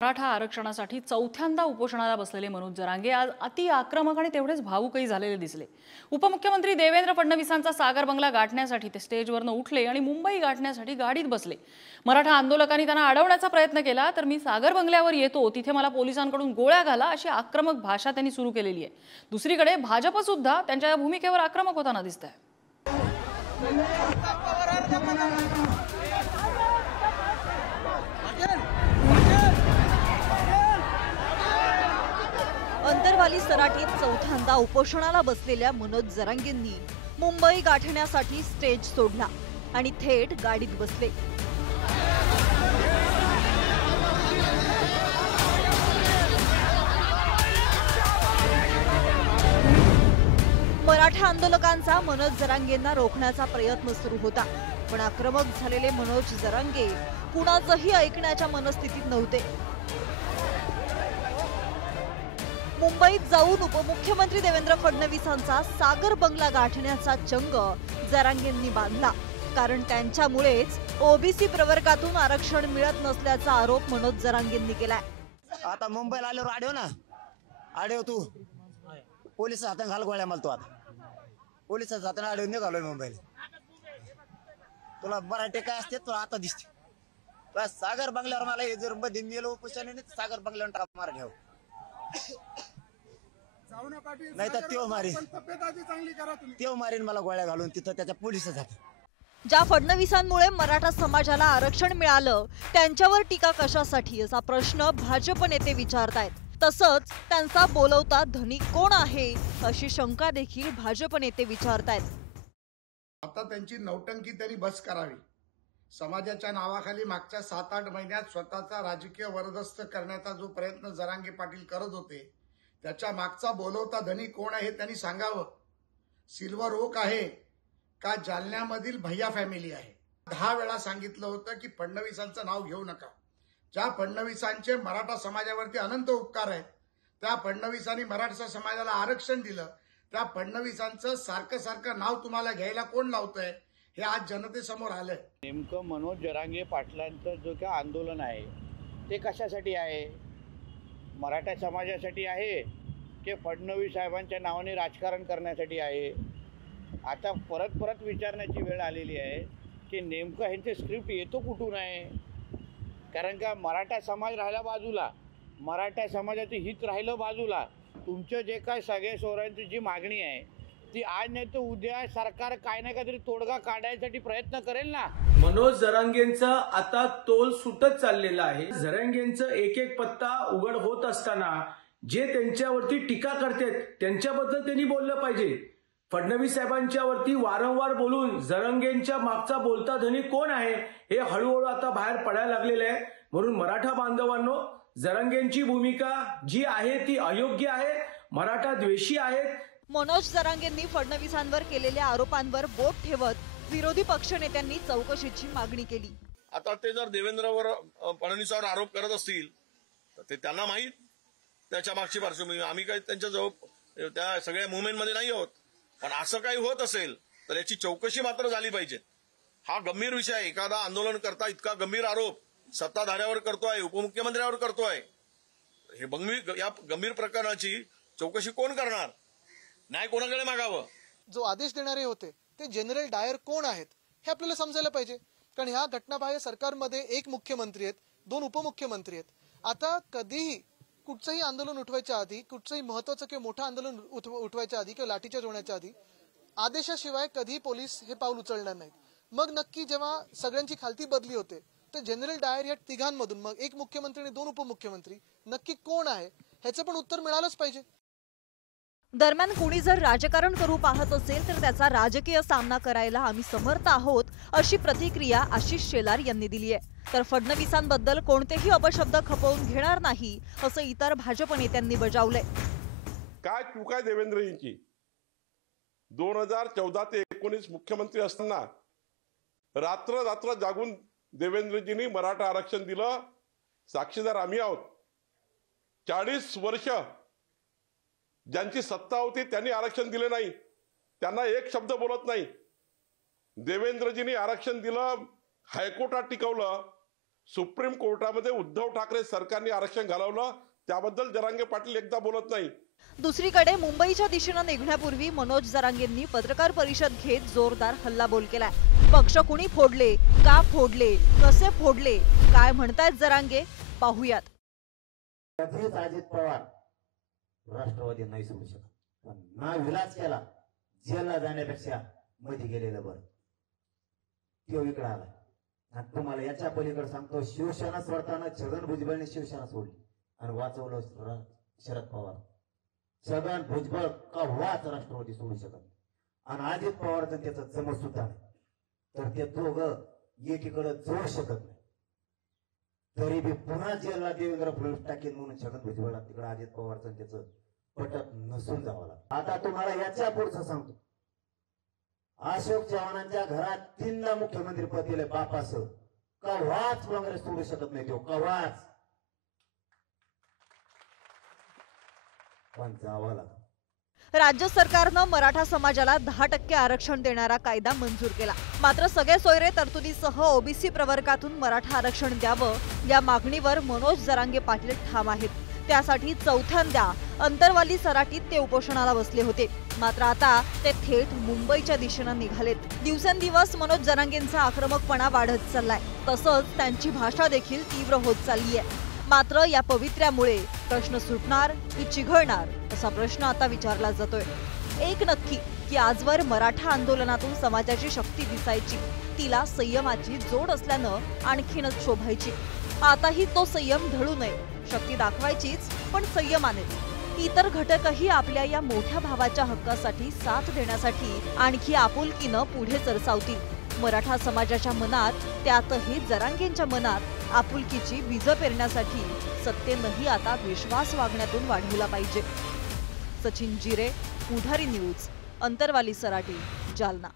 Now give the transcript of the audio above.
मराठा आरक्षणासाठी चौथ्यांदा उपोषणाला बसलेले मनोज जरांगे आज अति आक्रमक आणि तेवढेच भावुकही झालेले दिसले। उपमुख्यमंत्री देवेंद्र फडणवीसांचा सागर बंगला गाठण्यासाठी ते स्टेजवरनं उठले आणि मुंबई गाठण्यासाठी गाडीत बसले। मराठा आंदोलकांनी त्यांना अडवण्याचा प्रयत्न केला तर मी सागर बंगल्यावर येतो तिथे मला पोलिसांकडून गोळ्या घाला अशी आक्रमक भाषा त्यांनी सुरू केलेली आहे। दुसरीकडे भाजप सुद्धा त्यांच्या या भूमिकेवर आक्रमक होताना दिसतंय। अंतरवाली सराटीत चौथ्यांदा उपोषणाला बसलेल्या मनोज जरांगेंनी मुंबई गाठण्यासाठी स्टेज सोडला आणि थेट गाडीत बसले। मराठा आंदोलकांचा मनोज जरांगेंना रोखण्याचा प्रयत्न सुरू होता, पण आक्रमक झालेले मनोज जरांगे कुणाचंही ऐकण्याच्या मनस्थितीत नव्हते। मुंबईत जाऊन उपमुख्यमंत्री देवेंद्र फडणवीसांचा सागर बंगला गाठण्याचा चंग जरांगेंनी बांधला, कारण त्यांच्यामुळेच ओबीसी प्रवर्गातून आरक्षण मिळत नसल्याचा आरोप मनोज जरांगेंनी केलाय। आता मुंबईला आलो आडेव ना, आडेव तू पोलीस हातात घाल गोळ्या मारतो। आता पोलिसाच्या हाताने आडेव निघालोय मुंबईला। तुला मराठी काय असते तुला आता दिसते। सागर बंगल्यावर मला हे जर मध्ये मेलो उपोषणाने सागर बंगल्यावर टाका मार ठेव, नाही तर तेव मारीन मला गोळ्या घालून तिथं त्याच्या पोलिसात हात। ज्या फडणवीसांमुळे मराठा समाजाला आरक्षण मिळालं त्यांच्यावर टीका कशासाठी असा प्रश्न भाजप नेते विचारतायत। तसंच त्यांचा बोलवता धनी कोण आहे अशी शंका देखील भाजप नेते विचारतायत। आता त्यांची नौटंकी त्यांनी बस करावी। समाजाच्या नावाखाली मागच्या 7-8 महिन्यात स्वतःचा राजकीय वरदस्त करण्याचा जो प्रयत्न जरांगे पाटील करत होते त्याच्या मागचा बोलवता धनी कोण आहे त्यांनी सांगावं। सिल्वर ओक आहे का जालन्यामधील भैया फॅमिली आहे? 10 वेळा सांगितलं होतं की फडणवीसांचं नाव घेऊ नका। ज्या फडणवीसांचे मराठा समाजावरती अनंत उपकार आहेत, त्या फडणवीसांनी मराठा समाजाला आरक्षण दिलं, त्या फडणवीसांचं सारखं सारखं नाव तुम्हाला घ्यायला कोण लावतंय हे आज जनतेसमोर आलंय। नेमकं मनोज जरांगे पाटलांचं जो काय आंदोलन आहे ते कशासाठी आहे? मराठा समाजासाठी आहे की फडणवीस साहेबांच्या नावाने राजकारण करण्यासाठी आहे? आता परत परत विचारण्याची वेळ आलेली आहे की नेमकं ह्यांचे स्क्रिप्ट येतो कुठून आहे? कारण का मराठा समाज राहिला बाजूला, मराठा समाजाचं हित राहिलं बाजूला, तुमचं जे काय सगळे सोयऱ्यांची जी मागणी आहे ती आज नाही तर उद्या सरकार काय ना काहीतरी तोडगा काढण्यासाठी प्रयत्न करेल ना। मनोज जरांगेंचा आता तोल सुटत चाललेला आहे। जरांगेंचं एक एक पत्ता उघड होत असताना जे त्यांच्यावरती टीका करतात त्यांच्याबद्दल त्यांनी बोललं पाहिजे। फडणवीस साहेबांच्या वरती वारंवार बोलून जरांगेंच्या मागचा बोलता धनी कोण आहे हे हळूहळू आता बाहेर पडायला लागलेलं आहे। म्हणून मराठा बांधवांनो, जरांगेंची भूमिका जी आहे ती अयोग्य आहे, मराठा द्वेषी आहेत। मनोज जरांगेंनी फडणवीसांवर केलेल्या आरोपांवर बोट ठेवत विरोधी पक्षनेत्यांनी चौकशीची मागणी केली। आता ते जर देवेंद्रवर फडणवीसांवर आरोप करत असतील तर ते त्यांना माहीत, त्याच्या मागची पार्श्वभूमी। आम्ही काही त्यांच्या जवळ त्या सगळ्या मुवमेंटमध्ये नाही आहोत, पण असं काही होत असेल तर याची चौकशी मात्र झाली पाहिजे। हा गंभीर विषय आहे। एखादा आंदोलन करता इतका गंभीर आरोप सत्ताधाऱ्यावर करतोय, उपमुख्यमंत्र्यावर करतोय, हे या गंभीर प्रकरणाची चौकशी कोण करणार? न्याय कोणाकडे मागावं? जो आदेश देणारे होते ते जनरल डायर कोण आहेत हे आपल्याला समजायला पाहिजे, कारण ह्या घटनाबाह्य सरकारमध्ये एक मुख्यमंत्री आहेत, 2 उपमुख्यमंत्री आहेत। आता कधीही कुठचंही आंदोलन उठवायच्या आधी, कुठचंही महत्वाचं किंवा मोठं आंदोलन उठवायच्या आधी किंवा लाठीचार्ज होण्याच्या आधी आदेशाशिवाय कधी पोलीस हे पाऊल उचलणार नाहीत। मग नक्की जेव्हा सगळ्यांची खालती बदली होते तर जनरल डायर या तिघांमधून मग एक मुख्यमंत्री आणि 2 उपमुख्यमंत्री नक्की कोण आहे ह्याचं पण उत्तर मिळालंच पाहिजे। दरम्यान कुणी जर राजकारण करू पाहत असेल तर त्याचा राजकीय सामना करायला आम्ही समर्थ आहोत अशी प्रतिक्रिया आशिष शेलार यांनी दिली आहे। तर फडणवीसांबद्दल कोणतेही अपशब्द खपवून घेणार नाही असं इतर भाजप नेत्यांनी बजावलंय। काय चूक आहे देवेंद्रजींची? 2014 ते 19 मुख्यमंत्री असताना रात्र रात्र जागून देवेंद्रजींनी मराठा आरक्षण दिलं। साक्षीदार आम्ही आहोत। 40 वर्ष ज्यांची सत्ता होती त्यांनी आरक्षण दिले नाही, त्यांना एक शब्द बोलत नाही। देवेंद्रजींनी आरक्षण दिलं, हायकोर्टात टिकवलं, सुप्रीम कोर्टामध्ये उद्धव ठाकरे सरकारने आरक्षण घालवलं, त्याबद्दल जरांगे पाटील एकदा बोलत नाही. दुसरीकडे मुंबईच्या दिशेनं निघण्यापूर्वी मनोज जरांगेंनी पत्रकार परिषद घेत जोरदार हल्लाबोल केलाय. पक्ष कुणी फोडले, का फोडले, कसे फोडले, काय म्हणतायत जरांगे, पाहूयात. कधीच अजित पवार राष्ट्रवादी नाही सोडू शकत, पण ना विलास केला, जेलला जाण्यापेक्षा मध्ये गेलेलं बरं. तो इकडे आला आणि तुम्हाला याच्या पलीकडे सांगतो, शिवसेना सोडताना छगन भुजबळने शिवसेना सोडली आणि वाचवलं शरद पवार. छगन भुजबळ कव्हाच राष्ट्रवादी सोडू शकत नाही आणि अजित पवारचं त्याचं जमत सुद्धा नाही. तर ते दोघं एकीकडे जोड शकत नाही. तरी बी पुन्हा जेलला देवेंद्र फडणवीस टाकेल म्हणून छगन भुजबळला तिकडे अजित पवारचं त्याचं पटत नसून जावं लागतं. आता तुम्हाला याच्या पुढचं सांगतो, अशोक चव्हाणांच्या घरात 3दा मुख्यमंत्री पद दिले बापासह. कव्हाच काँग्रेस सोडू शकत नाही, तो कव्हाच. पण जावं लागतं. राज्य सरकारनं मराठा समाजाला 10% आरक्षण देणारा कायदा मंजूर केला. मात्र सगळे सोयरे तरतुदीसह ओबीसी प्रवर्गातून मराठा आरक्षण द्यावं या मागणीवर मनोज जरांगे पाटील ठाम आहेत. त्यासाठी चौथ्यांदा अंतरवाली सराटीत ते उपोषणाला बसले होते. मात्र आता ते थेट मुंबईच्या दिशेनं निघालेत. दिवसेंदिवस मनोज जरांगेंचा आक्रमकपणा वाढत चाललाय, तसंच त्यांची भाषा देखील तीव्र होत चालली आहे. मात्र या पवित्र्यामुळे प्रश्न सुटणार की चिघळणार असा प्रश्न आता विचारला जातोय. एक नक्की की आजवर मराठा आंदोलनातून समाजाची शक्ती दिसायची, तिला संयमाची जोड असल्यानं आणखीनच शोभायची. आताही तो संयम ढळू नये, शक्ती दाखवायचीच पण संयमाने. इतर घटकही आपल्या या मोठ्या भावाच्या हक्कासाठी साथ देण्यासाठी आणखी आपुलकीनं पुढे सरसावतील. मराठा समाजाच्या मनात, त्यातही जरांगेंच्या मनात आपुलकीची बीज पेरण्यासाठी सत्तेनंही आता विश्वास वागण्यातून वाढवला पाहिजे. सचिन जिरे, पुढारी न्यूज, अंतरवाली सराटी, जालना.